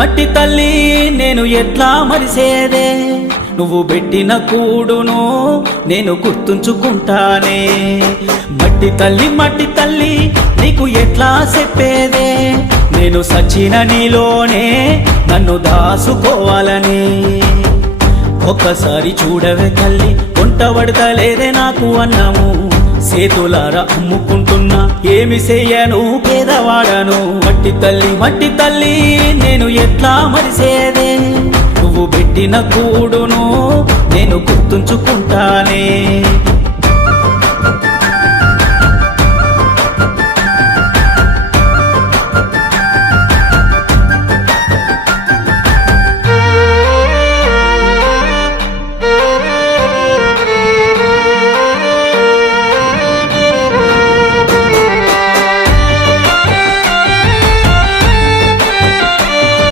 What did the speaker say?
మట్టి తల్లి నేను ఎట్లా మరిసేదే, నువ్వు పెట్టిన కూడును నేను గుర్తుంచుకుంటానే. మట్టి తల్లి నీకు ఎట్లా చెప్పేదే, నేను సచిన నీలోనే నన్ను దాసుకోవాలని. ఒక్కసారి చూడవే తల్లి, వంట పడతలేదే నాకు అన్నము, సేతులారా అమ్ముకుంటున్నా ఏమి చెయ్యను పేదవాడను. మట్టి తల్లి నేను ఎట్లా మరిసేదే, నువ్వు పెట్టిన కూడును నేను గుర్తుంచుకుంటానే.